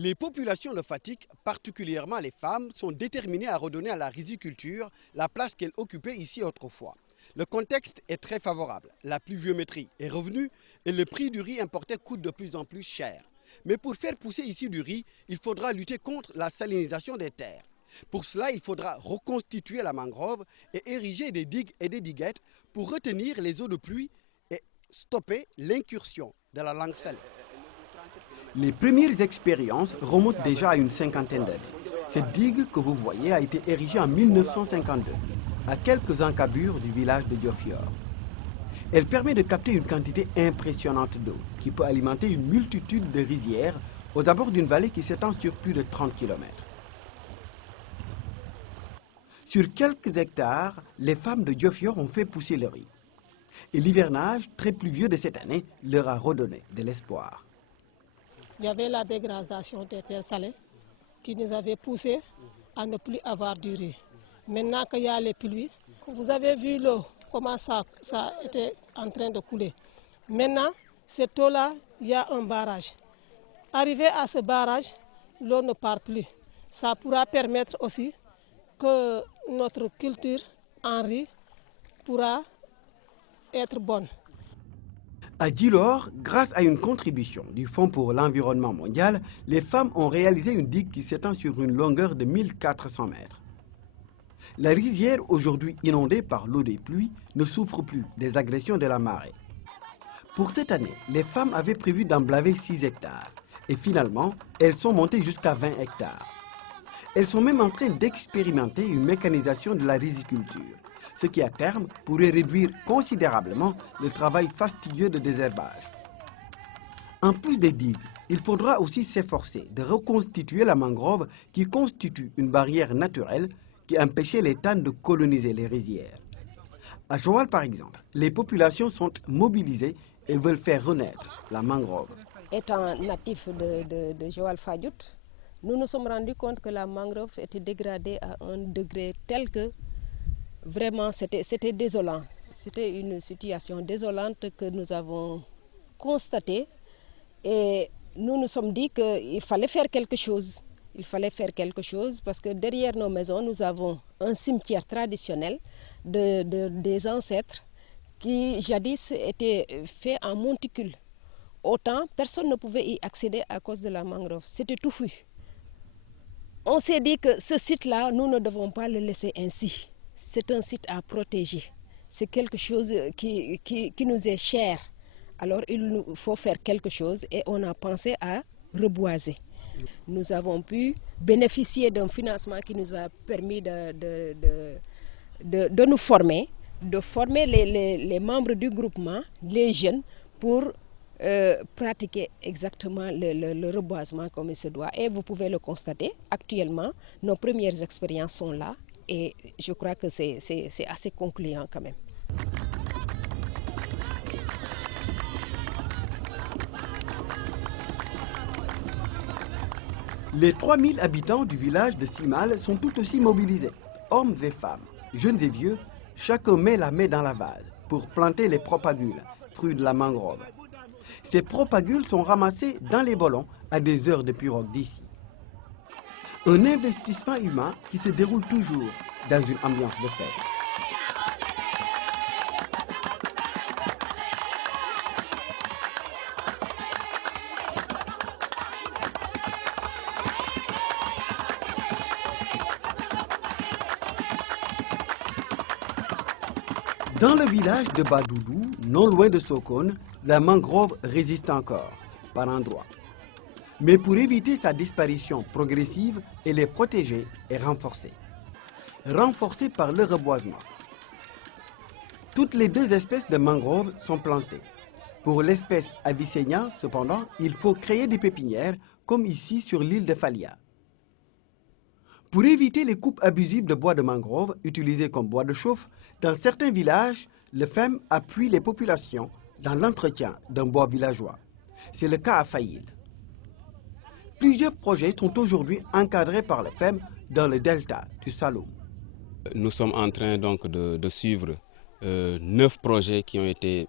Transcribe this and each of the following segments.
Les populations de Fatick, particulièrement les femmes, sont déterminées à redonner à la riziculture la place qu'elle occupait ici autrefois. Le contexte est très favorable. La pluviométrie est revenue et le prix du riz importé coûte de plus en plus cher. Mais pour faire pousser ici du riz, il faudra lutter contre la salinisation des terres. Pour cela, il faudra reconstituer la mangrove et ériger des digues et des diguettes pour retenir les eaux de pluie et stopper l'incursion de la langue salée. Les premières expériences remontent déjà à une cinquantaine d'années. Cette digue que vous voyez a été érigée en 1952, à quelques encablures du village de Diofior. Elle permet de capter une quantité impressionnante d'eau qui peut alimenter une multitude de rizières aux abords d'une vallée qui s'étend sur plus de 30 km. Sur quelques hectares, les femmes de Diofior ont fait pousser le riz. Et l'hivernage très pluvieux de cette année leur a redonné de l'espoir. Il y avait la dégradation des terres salées qui nous avait poussé à ne plus avoir du riz. Maintenant qu'il y a les pluies, vous avez vu l'eau, comment ça était en train de couler. Maintenant, cette eau-là, il y a un barrage. Arrivé à ce barrage, l'eau ne part plus. Ça pourra permettre aussi que notre culture en riz pourra être bonne. À Djilor, grâce à une contribution du Fonds pour l'environnement mondial, les femmes ont réalisé une digue qui s'étend sur une longueur de 1400 mètres. La rizière, aujourd'hui inondée par l'eau des pluies, ne souffre plus des agressions de la marée. Pour cette année, les femmes avaient prévu d'emblaver 6 hectares et finalement, elles sont montées jusqu'à 20 hectares. Elles sont même en train d'expérimenter une mécanisation de la riziculture, ce qui à terme pourrait réduire considérablement le travail fastidieux de désherbage. En plus des digues, il faudra aussi s'efforcer de reconstituer la mangrove qui constitue une barrière naturelle qui empêchait les tannes de coloniser les rizières. À Joal par exemple, les populations sont mobilisées et veulent faire renaître la mangrove. Étant natif de Joal-Fadiouth, nous nous sommes rendus compte que la mangrove était dégradée à un degré tel que vraiment c'était désolant. C'était une situation désolante que nous avons constatée et nous nous sommes dit qu'il fallait faire quelque chose. Il fallait faire quelque chose parce que derrière nos maisons, nous avons un cimetière traditionnel des ancêtres qui jadis était fait en monticule. Autant, personne ne pouvait y accéder à cause de la mangrove. C'était touffu. On s'est dit que ce site-là, nous ne devons pas le laisser ainsi. C'est un site à protéger. C'est quelque chose qui nous est cher. Alors il nous faut faire quelque chose et on a pensé à reboiser. Nous avons pu bénéficier d'un financement qui nous a permis de nous former, de former les membres du groupement, les jeunes, pour pratiquer exactement le reboisement comme il se doit. Et vous pouvez le constater, actuellement, nos premières expériences sont là et je crois que c'est assez concluant quand même. Les 3000 habitants du village de Simal sont tout aussi mobilisés. Hommes et femmes, jeunes et vieux, chacun met la main dans la vase pour planter les propagules, fruits de la mangrove. Ces propagules sont ramassées dans les ballons à des heures de pirogue d'ici. Un investissement humain qui se déroule toujours dans une ambiance de fête. Dans le village de Badoudou, non loin de Sokone, la mangrove résiste encore, par endroits. Mais pour éviter sa disparition progressive, elle est protégée et renforcée. Renforcée par le reboisement. Toutes les 2 espèces de mangroves sont plantées. Pour l'espèce Avicennia, cependant, il faut créer des pépinières, comme ici sur l'île de Falia. Pour éviter les coupes abusives de bois de mangrove utilisées comme bois de chauffe, dans certains villages, le FEM appuie les populations dans l'entretien d'un bois villageois. C'est le cas à Faïl. Plusieurs projets sont aujourd'hui encadrés par le FEM dans le delta du Saloum. Nous sommes en train donc de suivre 9 projets qui ont été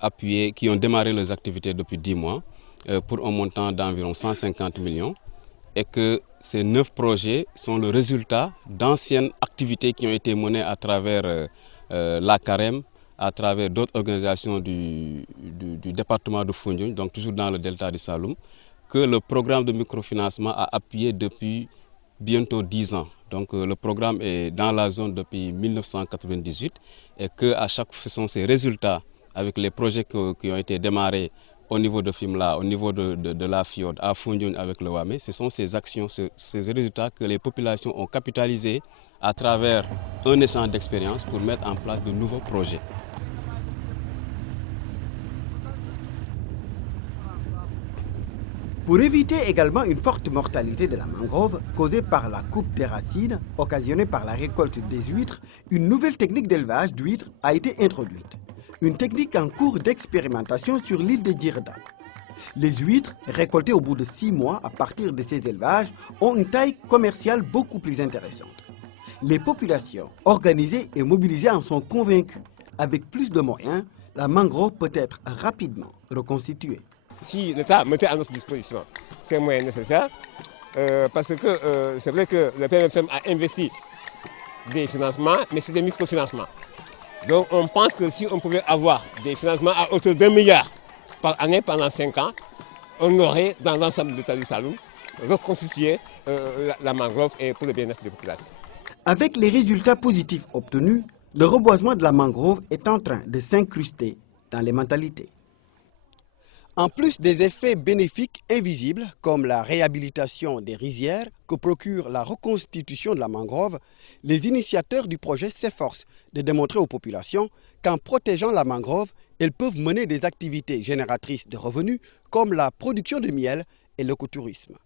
appuyés, qui ont démarré leurs activités depuis 10 mois. pour un montant d'environ 150 millions et que ces 9 projets sont le résultat d'anciennes activités qui ont été menées à travers la CAREM, à travers d'autres organisations du département de Foundiougne, donc toujours dans le delta du Saloum, que le programme de microfinancement a appuyé depuis bientôt 10 ans. Donc le programme est dans la zone depuis 1998 et que à chaque fois ce sont ces résultats avec les projets qui ont été démarrés au niveau de Fimela, au niveau de la FIOD, à Foundiougne avec le WAME, ce sont ces actions, ces résultats que les populations ont capitalisés à travers un échange d'expérience pour mettre en place de nouveaux projets. Pour éviter également une forte mortalité de la mangrove causée par la coupe des racines occasionnée par la récolte des huîtres, une nouvelle technique d'élevage d'huîtres a été introduite. Une technique en cours d'expérimentation sur l'île de Djirda. Les huîtres, récoltées au bout de 6 mois à partir de ces élevages, ont une taille commerciale beaucoup plus intéressante. Les populations organisées et mobilisées en sont convaincues. Avec plus de moyens, la mangrove peut être rapidement reconstituée. Si l'État mettait à notre disposition ces moyens nécessaires, parce que c'est vrai que le PMFM a investi des financements, mais c'est des microfinancements. Donc on pense que si on pouvait avoir des financements à hauteur d'1 milliard par année pendant 5 ans, on aurait dans l'ensemble de l'État du Saloum reconstitué la mangrove et pour le bien-être des populations. Avec les résultats positifs obtenus, le reboisement de la mangrove est en train de s'incruster dans les mentalités. En plus des effets bénéfiques invisibles, comme la réhabilitation des rizières que procure la reconstitution de la mangrove, les initiateurs du projet s'efforcent de démontrer aux populations qu'en protégeant la mangrove, elles peuvent mener des activités génératrices de revenus comme la production de miel et l'écotourisme.